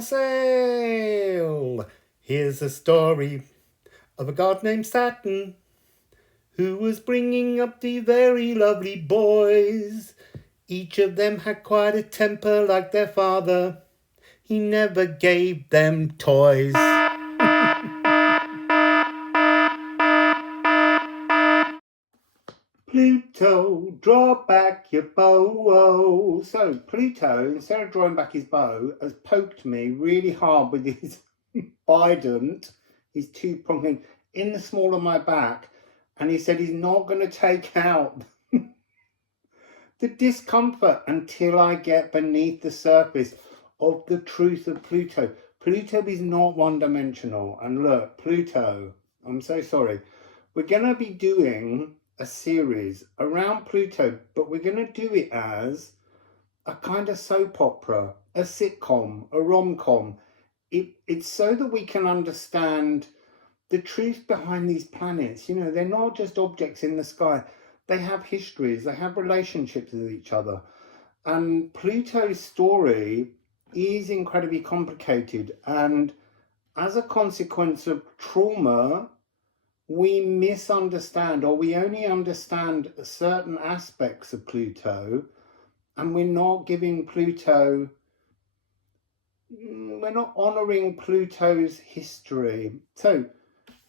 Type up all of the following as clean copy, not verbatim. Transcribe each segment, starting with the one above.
Wassail! Here's a story of a god named Saturn who was bringing up the very lovely boys. Each of them had quite a temper like their father. He never gave them toys. Pluto, draw back your bow. So Pluto, instead of drawing back his bow, has poked me really hard with his bident, his two-pronged, in the small of my back, and he said he's not going to take out the discomfort until I get beneath the surface of the truth of Pluto. Pluto is not one-dimensional. And look, Pluto, I'm so sorry. We're going to be doing a series around Pluto, but we're going to do it as a kind of soap opera, a sitcom, a rom-com. It's so that we can understand the truth behind these planets. You know, they're not just objects in the sky. They have histories, they have relationships with each other. And Pluto's story is incredibly complicated. And as a consequence of trauma, we misunderstand, or we only understand certain aspects of Pluto, and we're not giving Pluto, we're not honouring Pluto's history. So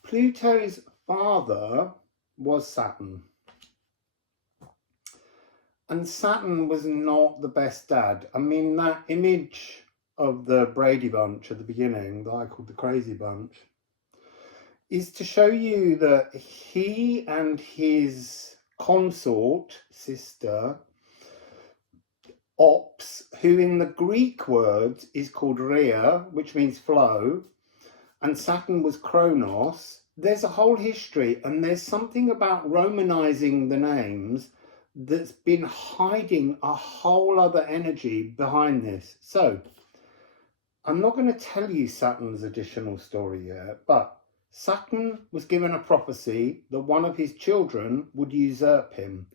Pluto's father was Saturn. And Saturn was not the best dad. I mean, that image of the Brady Bunch at the beginning, that I called the Crazy Bunch, is to show you that he and his consort, sister, Ops, who in the Greek words is called Rhea, which means flow, and Saturn was Kronos. There's a whole history, and there's something about Romanizing the names that's been hiding a whole other energy behind this. So I'm not going to tell you Saturn's additional story yet, but Saturn was given a prophecy that one of his children would usurp him.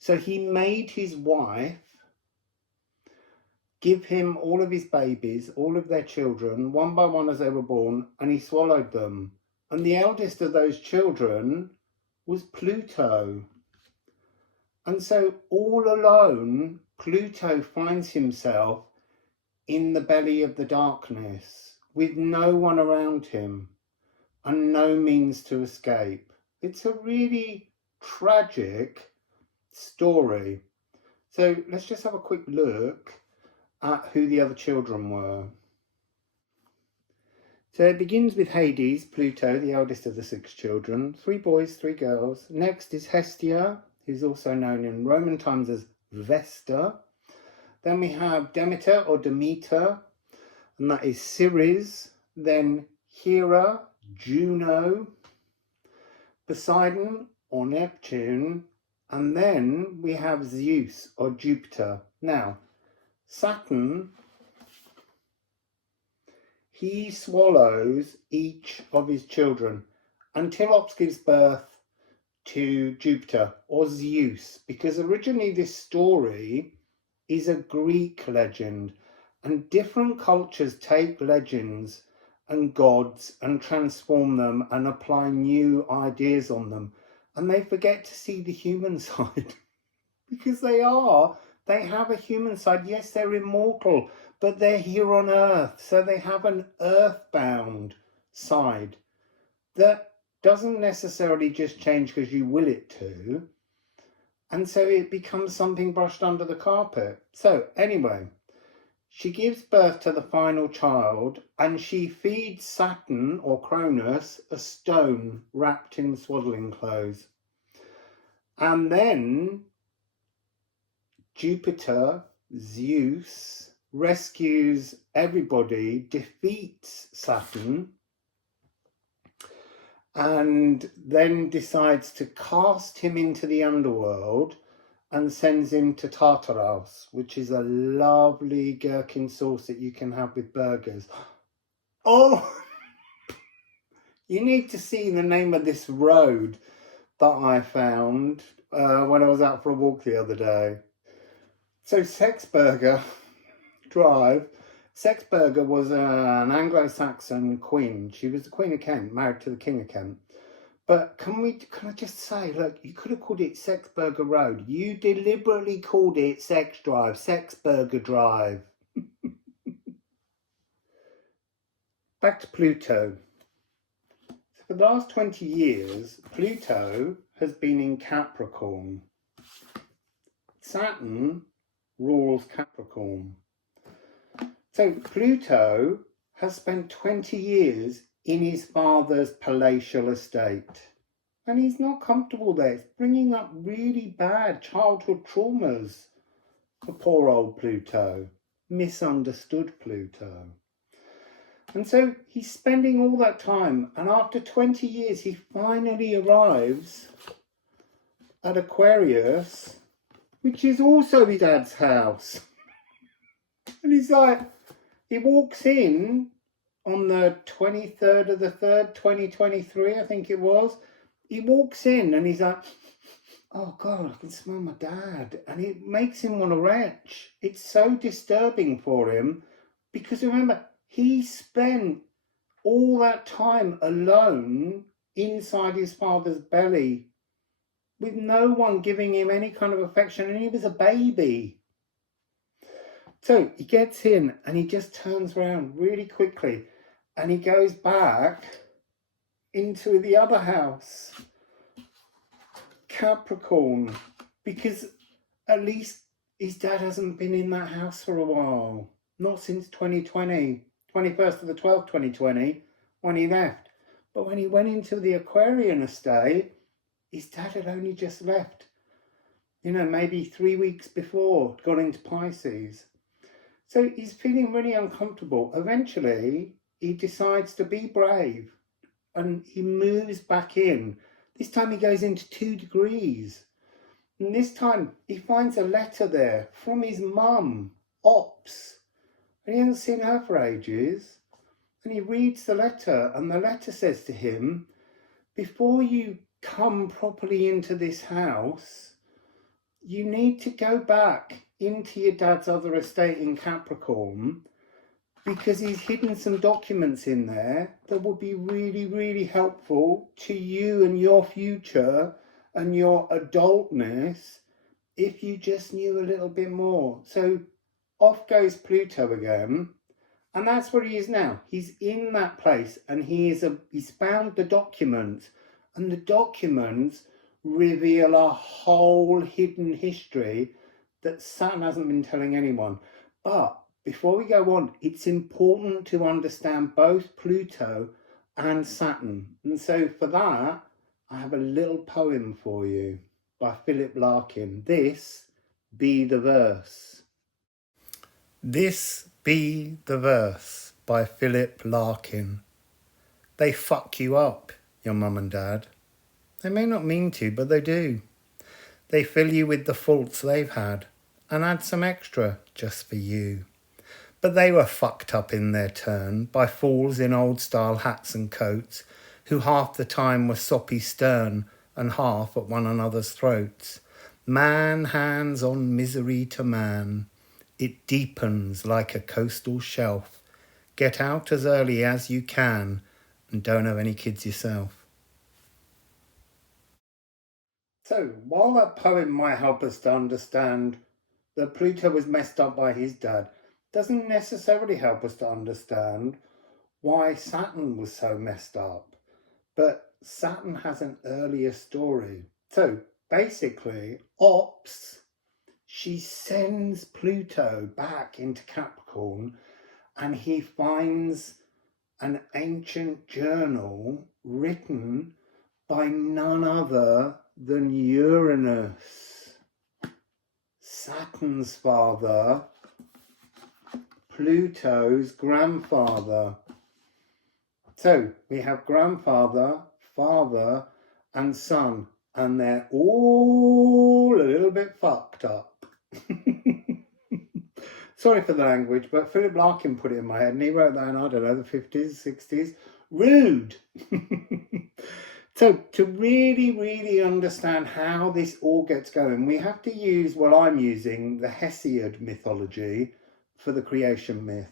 So he made his wife give him all of his babies, all of their children, one by one as they were born, and he swallowed them. And the eldest of those children was Pluto. And so all alone, Pluto finds himself in the belly of the darkness with no one around him and no means to escape. It's a really tragic story. So let's just have a quick look at who the other children were. So it begins with Hades, Pluto, the eldest of the 6 children, 3 boys, 3 girls. Next is Hestia, who's also known in Roman times as Vesta. Then we have Demeter or Demeter, and that is Ceres. Then Hera, Juno, Poseidon or Neptune, and then we have Zeus or Jupiter. Now, Saturn, he swallows each of his children until Ops gives birth to Jupiter or Zeus, because originally this story is a Greek legend, and different cultures take legends and gods and transform them and apply new ideas on them, and they forget to see the human side because they have a human side. Yes, they're immortal, but they're here on Earth, so they have an earthbound side that doesn't necessarily just change because you will it to, and so it becomes something brushed under the carpet. So anyway, she gives birth to the final child, and she feeds Saturn or Cronus a stone wrapped in swaddling clothes. And then Jupiter, Zeus, rescues everybody, defeats Saturn, and then decides to cast him into the underworld and sends him to Tartaros, which is a lovely gherkin sauce that you can have with burgers. Oh, you need to see the name of this road that I found when I was out for a walk the other day. So Sexburger Drive, Sexburger was an Anglo-Saxon queen. She was the Queen of Kent, married to the King of Kent. But can I just say, look, you could have called it Sexburger Road. You deliberately called it Sex Drive, Sexburger Drive. Back to Pluto. So for the last 20 years, Pluto has been in Capricorn. Saturn rules Capricorn. So Pluto has spent 20 years in his father's palatial estate. And he's not comfortable there. It's bringing up really bad childhood traumas for poor old Pluto. Misunderstood Pluto. And so he's spending all that time. And after 20 years, he finally arrives at Aquarius, which is also his dad's house. And he's like, he walks in on the 23rd of the 3rd, 2023, I think it was. He walks in and he's like, oh God, I can smell my dad. And it makes him want to retch. It's so disturbing for him because remember, he spent all that time alone inside his father's belly with no one giving him any kind of affection, and he was a baby. So he gets in and he just turns around really quickly and he goes back into the other house, Capricorn, because at least his dad hasn't been in that house for a while. Not since 2020, 21st of the 12th, 2020, when he left. But when he went into the Aquarian estate, his dad had only just left. You know, maybe 3 weeks before, got into Pisces. So he's feeling really uncomfortable. Eventually, he decides to be brave and he moves back in. This time he goes into 2 degrees. And this time he finds a letter there from his mum, Ops. And he hasn't seen her for ages. And he reads the letter and the letter says to him, before you come properly into this house, you need to go back into your dad's other estate in Capricorn because he's hidden some documents in there that would be really, really helpful to you and your future and your adultness if you just knew a little bit more. So off goes Pluto again, and that's where he is now. He's in that place and he's found the documents, and the documents reveal a whole hidden history that Saturn hasn't been telling anyone. But before we go on, it's important to understand both Pluto and Saturn. And so for that, I have a little poem for you by Philip Larkin. This be the verse. This be the verse by Philip Larkin. They fuck you up, your mum and dad. They may not mean to, but they do. They fill you with the faults they've had and add some extra just for you. But they were fucked up in their turn by fools in old-style hats and coats who half the time were soppy stern and half at one another's throats. Man hands on misery to man. It deepens like a coastal shelf. Get out as early as you can and don't have any kids yourself. So, while that poem might help us to understand that Pluto was messed up by his dad, doesn't necessarily help us to understand why Saturn was so messed up. But Saturn has an earlier story. So, basically, Ops, she sends Pluto back into Capricorn and he finds an ancient journal written by none other than Uranus, Saturn's father, Pluto's grandfather. So we have grandfather, father and son, and they're all a little bit fucked up. Sorry for the language, but Philip Larkin put it in my head and he wrote that in, I don't know, the 50s, 60s. Rude. So to really, really understand how this all gets going, we have to use, well, I'm using the Hesiod mythology for the creation myth.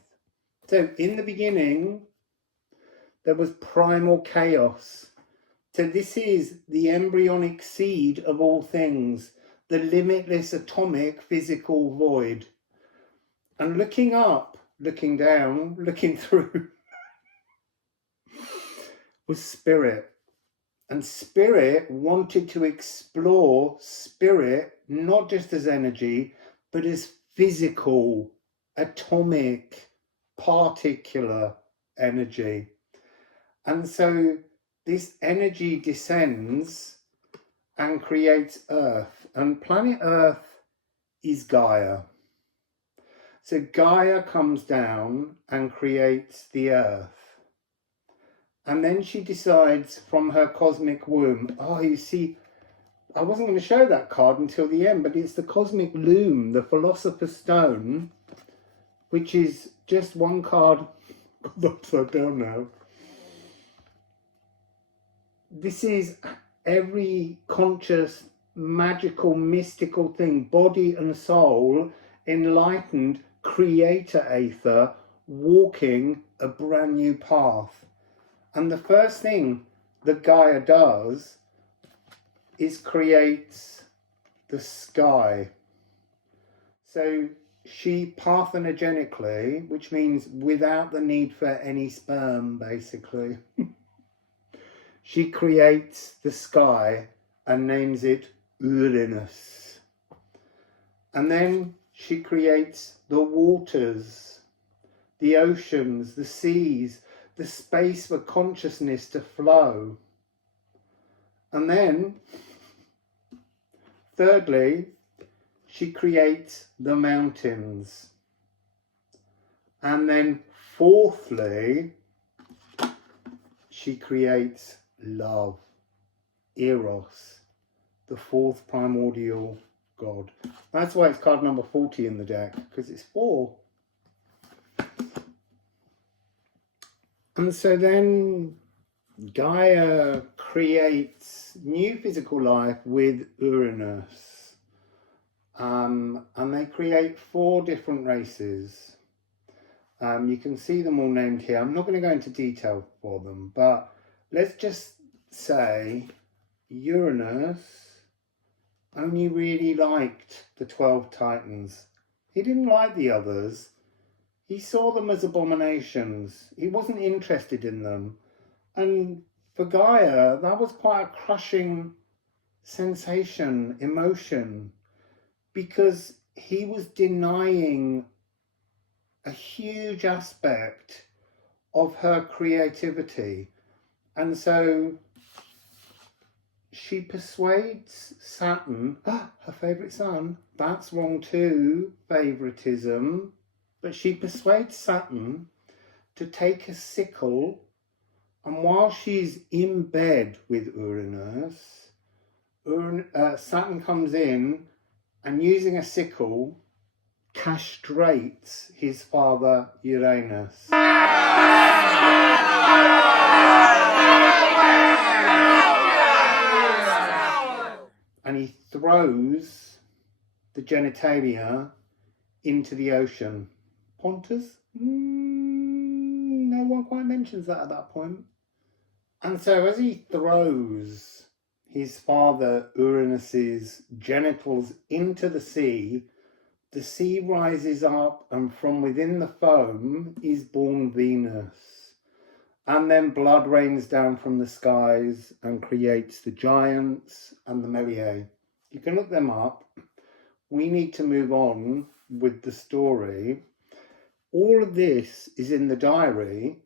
So in the beginning, there was primal chaos. So this is the embryonic seed of all things, the limitless atomic physical void. And looking up, looking down, looking through was spirit. And spirit wanted to explore spirit, not just as energy, but as physical, atomic, particular energy. And so this energy descends and creates Earth. And planet Earth is Gaia. So Gaia comes down and creates the Earth. And then she decides from her cosmic womb, oh, you see, I wasn't going to show that card until the end, but it's the cosmic loom, the Philosopher's Stone, which is just one card upside down now. This is every conscious, magical, mystical thing, body and soul, enlightened, creator aether, walking a brand new path. And the first thing that Gaia does is creates the sky. So she parthenogenically, which means without the need for any sperm, basically, she creates the sky and names it Uranus. And then she creates the waters, the oceans, the seas, the space for consciousness to flow. And then, thirdly, she creates the mountains. And then, fourthly, she creates love, Eros, the fourth primordial god. That's why it's card number 40 in the deck, because it's 4. And so then Gaia creates new physical life with Uranus. And they create 4 different races. You can see them all named here. I'm not going to go into detail for them, but let's just say Uranus only really liked the 12 Titans. He didn't like the others. He saw them as abominations. He wasn't interested in them. And for Gaia, that was quite a crushing sensation, emotion, because he was denying a huge aspect of her creativity. And so she persuades Saturn, her favourite son, that's wrong too, favouritism, but she persuades Saturn to take a sickle, and while she's in bed with Uranus, Saturn comes in and using a sickle castrates his father Uranus. And he throws the genitalia into the ocean. Pontus? No one quite mentions that at that point. And so as he throws his father Uranus's genitals into the sea rises up, and from within the foam is born Venus. And then blood rains down from the skies and creates the giants and the Meliae. You can look them up. We need to move on with the story. All of this is in the diary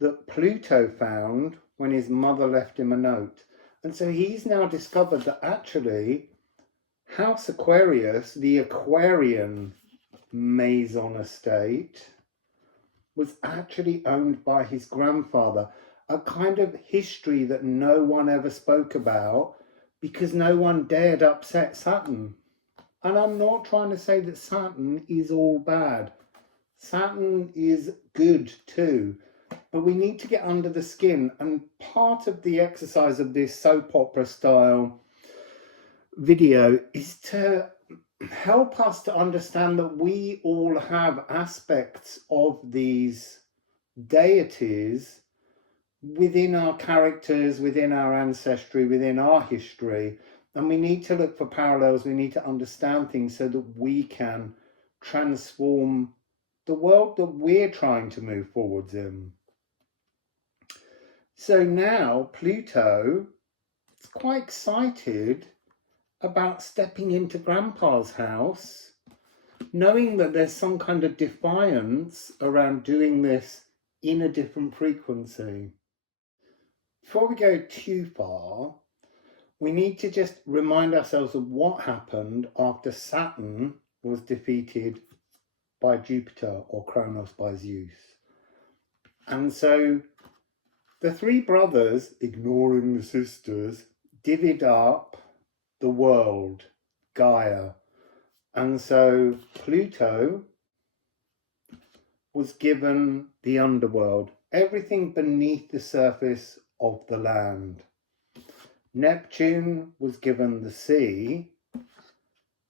that Pluto found when his mother left him a note. And so he's now discovered that actually House Aquarius, the Aquarian Maison estate, was actually owned by his grandfather. A kind of history that no one ever spoke about because no one dared upset Saturn. And I'm not trying to say that Saturn is all bad. Saturn is good too. But we need to get under the skin. And part of the exercise of this soap opera style video is to help us to understand that we all have aspects of these deities within our characters, within our ancestry, within our history. And we need to look for parallels. We need to understand things so that we can transform the world that we're trying to move forwards in. So now Pluto is quite excited about stepping into Grandpa's house, knowing that there's some kind of defiance around doing this in a different frequency. Before we go too far, we need to just remind ourselves of what happened after Saturn was defeated by Jupiter, or Kronos by Zeus. And so the three brothers, ignoring the sisters, divvied up the world, Gaia. And so Pluto was given the underworld, everything beneath the surface of the land. Neptune was given the sea,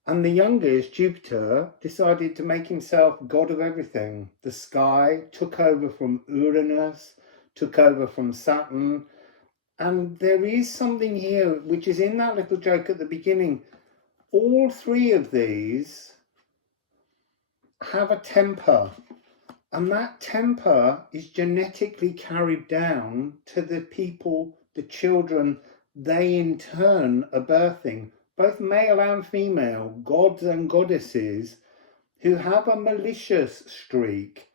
and the youngest, Jupiter, decided to make himself god of everything. The sky took over from Uranus, took over from Saturn, and there is something here which is in that little joke at the beginning. All three of these have a temper, and that temper is genetically carried down to the people, the children they in turn are birthing, both male and female, gods and goddesses, who have a malicious streak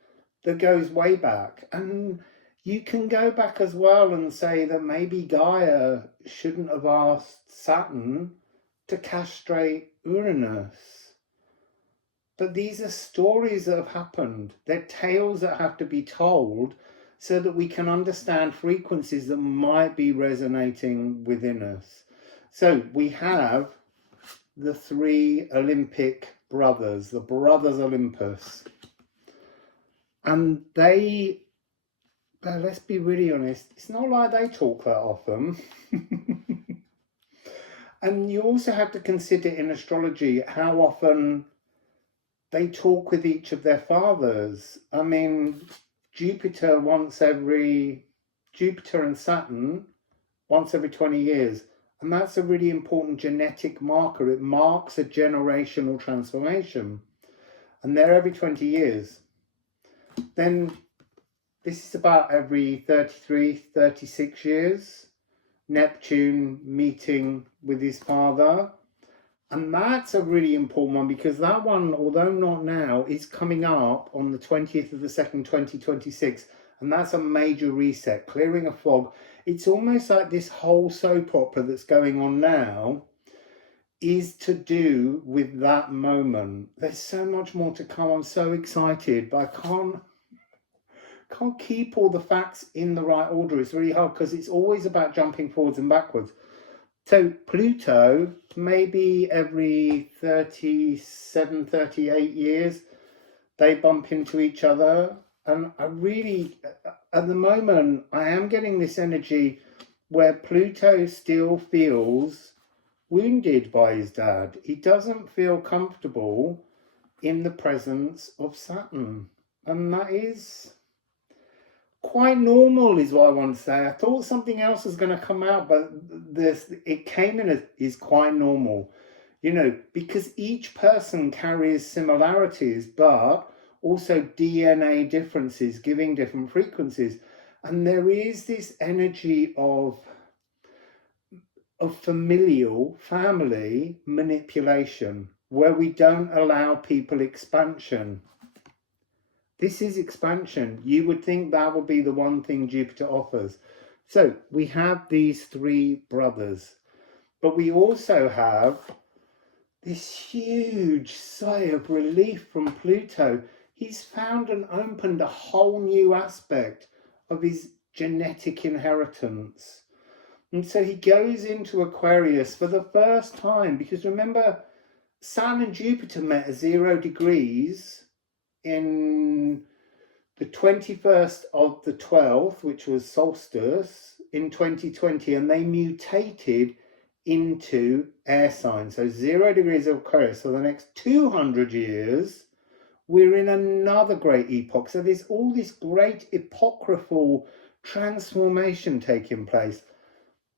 that goes way back. And you can go back as well and say that maybe Gaia shouldn't have asked Saturn to castrate Uranus. But these are stories that have happened. They're tales that have to be told so that we can understand frequencies that might be resonating within us. So we have the three Olympic brothers, the brothers Olympus. And they, let's be really honest, it's not like they talk that often. And you also have to consider in astrology how often they talk with each of their fathers. I mean, Jupiter and Saturn once every 20 years. And that's a really important genetic marker. It marks a generational transformation. And they're every 20 years. Then this is about every 33, 36 years. Neptune meeting with his father. And that's a really important one, because that one, although not now, is coming up on the 20th of the 2nd, 2026. And that's a major reset, clearing a fog. It's almost like this whole soap opera that's going on now is to do with that moment. There's so much more to come. I'm so excited, but I can't keep all the facts in the right order. It's really hard because it's always about jumping forwards and backwards. So Pluto, maybe every 37, 38 years, they bump into each other. And I really, at the moment, I am getting this energy where Pluto still feels wounded by his dad. He doesn't feel comfortable in the presence of Saturn. And that is quite normal, is what I want to say. I thought something else was going to come out, but it came in as is quite normal, because each person carries similarities, but also DNA differences, giving different frequencies. And there is this energy of familial, family manipulation, where we don't allow people expansion. This is expansion. You would think that would be the one thing Jupiter offers. So we have these three brothers, but we also have this huge sigh of relief from Pluto. He's found and opened a whole new aspect of his genetic inheritance. And so he goes into Aquarius for the first time, because remember, Sun and Jupiter met at 0 degrees in the 21st of the 12th, which was solstice in 2020, and they mutated into air signs. So 0 degrees of Aquarius. So the next 200 years, we're in another great epoch. So there's all this great epochal transformation taking place.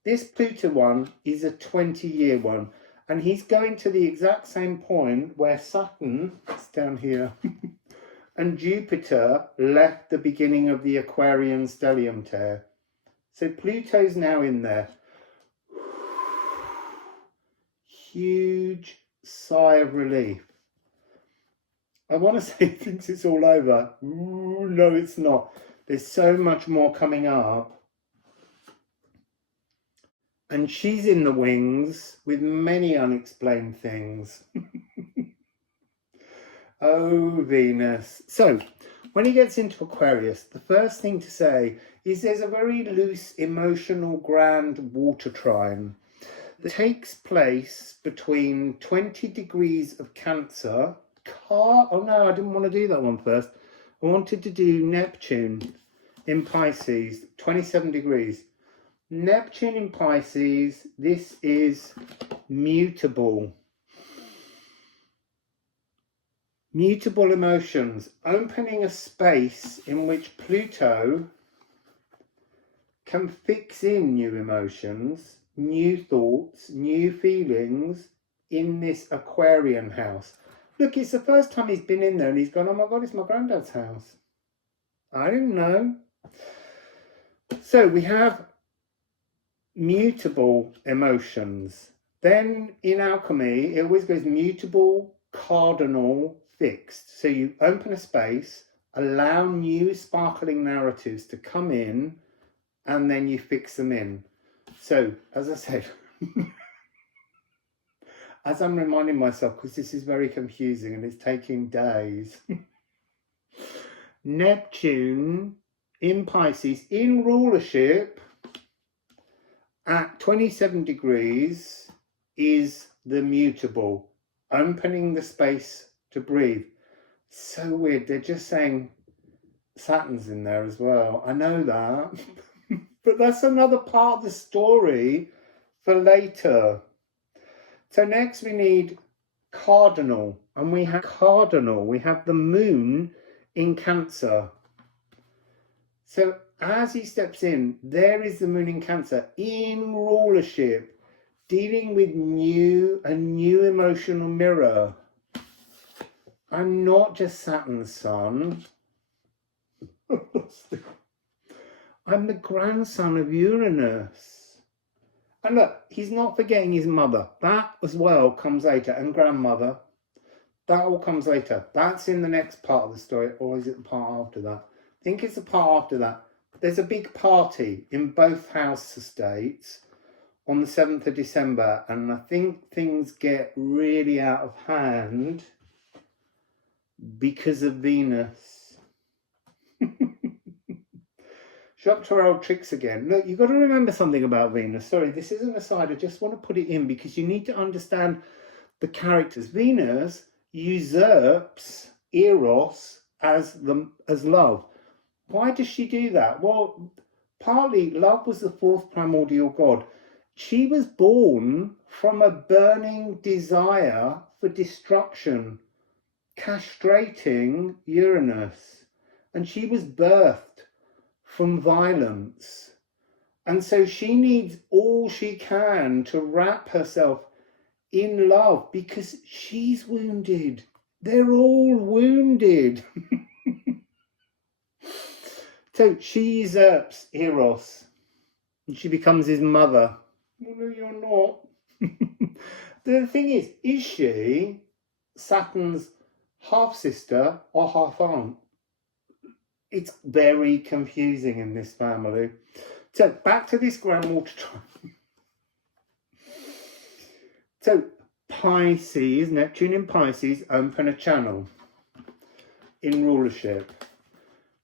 This Pluto one is a 20-year one, and he's going to the exact same point where Saturn, it's down here, and Jupiter left the beginning of the Aquarian stellium tear. So Pluto's now in there. Huge sigh of relief. I want to say he thinks it's all over. Ooh, no, it's not. There's so much more coming up. And she's in the wings with many unexplained things. Oh, Venus. So, when he gets into Aquarius, the first thing to say is there's a very loose, emotional, grand water trine that takes place between 20 degrees of Cancer. Oh no, I didn't want to do that one first. I wanted to do Neptune in Pisces, 27 degrees. Neptune in Pisces, this is mutable. Mutable emotions, opening a space in which Pluto can fix in new emotions, new thoughts, new feelings in this Aquarian house. Look, it's the first time he's been in there and he's gone, oh my God, it's my granddad's house. I didn't know. So we have mutable emotions. Then in alchemy, it always goes mutable, cardinal, fixed. So you open a space, allow new sparkling narratives to come in, and then you fix them in. So, as I said, as I'm reminding myself, because this is very confusing and it's taking days, Neptune in Pisces, in rulership, at 27 degrees, is the mutable, opening the space to breathe. So weird. They're just saying Saturn's in there as well. I know that. But that's another part of the story for later. So next we need cardinal. And we have cardinal. We have the moon in Cancer. So as he steps in, there is the moon in Cancer in rulership, dealing with a new emotional mirror. I'm not just Saturn's son. I'm the grandson of Uranus. And look, he's not forgetting his mother. That as well comes later. And grandmother. That all comes later. That's in the next part of the story. Or is it the part after that? I think it's the part after that. There's a big party in both house estates on the 7th of December. And I think things get really out of hand because of Venus. She's up to her old tricks again. Look, you've got to remember something about Venus. Sorry, this isn't an aside. I just want to put it in because you need to understand the characters. Venus usurps Eros as love. Why does she do that? Well, partly love was the fourth primordial god. She was born from a burning desire for destruction, castrating Uranus. And she was birthed from violence. And so she needs all she can to wrap herself in love because she's wounded. They're all wounded. So she usurps Eros and she becomes his mother. Well, no, you're not. The thing is she Saturn's half sister or half aunt? It's very confusing in this family. So back to this grand water trine. So Pisces, Neptune in Pisces, open a channel in rulership.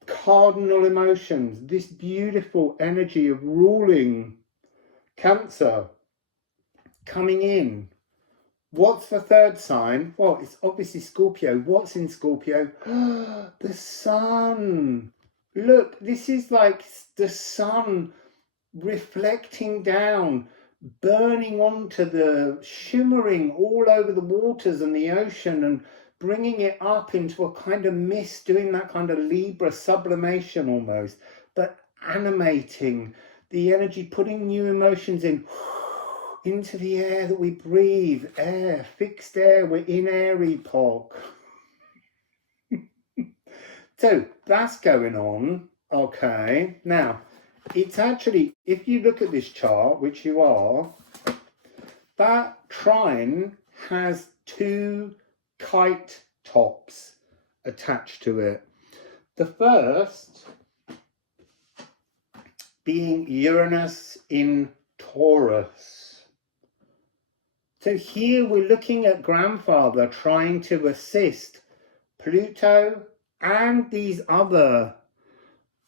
Cardinal emotions, this beautiful energy of ruling. Cancer coming in. What's the third sign? Well, it's obviously Scorpio. What's in Scorpio? The sun. Look, this is like the sun reflecting down, burning onto the, shimmering all over the waters and the ocean and bringing it up into a kind of mist, doing that kind of Libra sublimation almost, but animating the energy, putting new emotions in into the air that we breathe. Air, fixed air, we're in air epoch. So that's going on. Okay, now it's actually, if you look at this chart, which you are, that trine has two kite tops attached to it. The first being Uranus in Taurus. So here we're looking at grandfather trying to assist Pluto and these other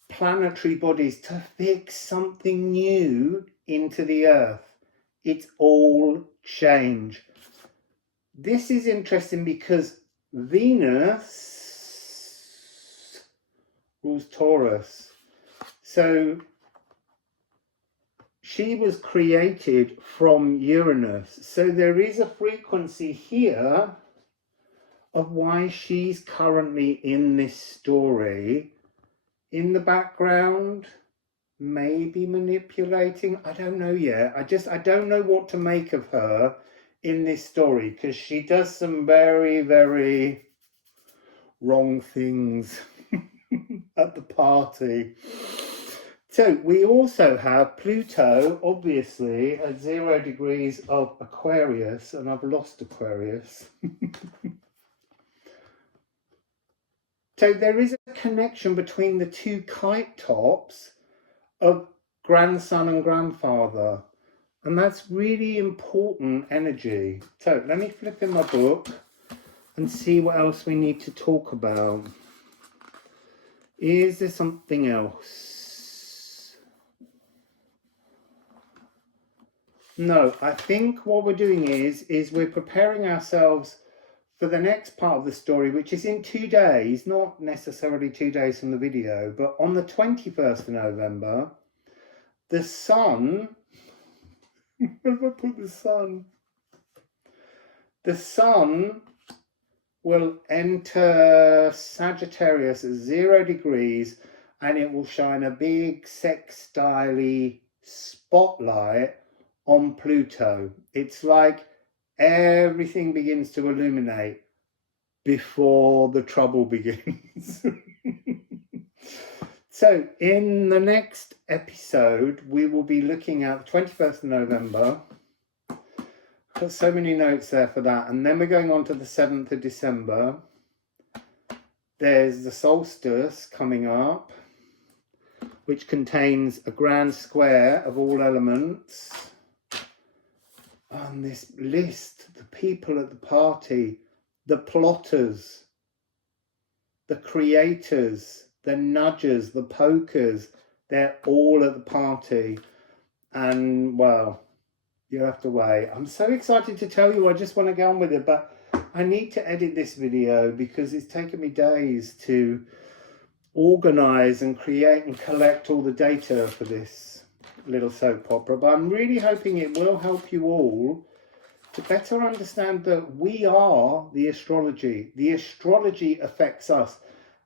planetary bodies to fix something new into the earth. It's all change. This is interesting because Venus rules Taurus. So she was created from Uranus. So there is a frequency here of why she's currently in this story. In the background, maybe manipulating. I don't know yet. I don't know what to make of her in this story, because she does some very, very wrong things at the party. So we also have Pluto, obviously, at 0 degrees of Aquarius, and I've lost Aquarius. So there is a connection between the two kite tops of grandson and grandfather, and that's really important energy. So let me flip in my book and see what else we need to talk about. Is there something else? No, I think what we're doing is we're preparing ourselves for the next part of the story, which is in 2 days, not necessarily 2 days from the video, but on the 21st of November, the sun, where have I put the sun? The sun will enter Sagittarius at 0 degrees, and it will shine a big sextile spotlight on Pluto. It's like everything begins to illuminate before the trouble begins. So in the next episode, we will be looking at the 21st of November. Got so many notes there for that. And then we're going on to the 7th of December. There's the solstice coming up, which contains a grand square of all elements. And this list, the people at the party, the plotters, the creators, the nudgers, the pokers, they're all at the party. And, well, you'll have to wait. I'm so excited to tell you. I just want to get on with it, but I need to edit this video because it's taken me days to organize and create and collect all the data for this little soap opera. But I'm really hoping it will help you all to better understand that we are the astrology. The astrology affects us.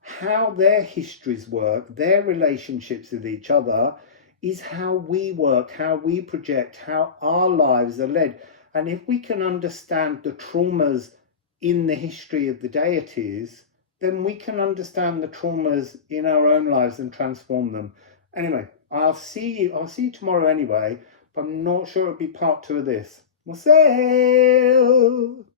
How their histories work, their relationships with each other, is how we work, how we project, how our lives are led. And if we can understand the traumas in the history of the deities, then we can understand the traumas in our own lives and transform them. Anyway, I'll see you tomorrow anyway, but I'm not sure it'll be part 2 of this. Wassail!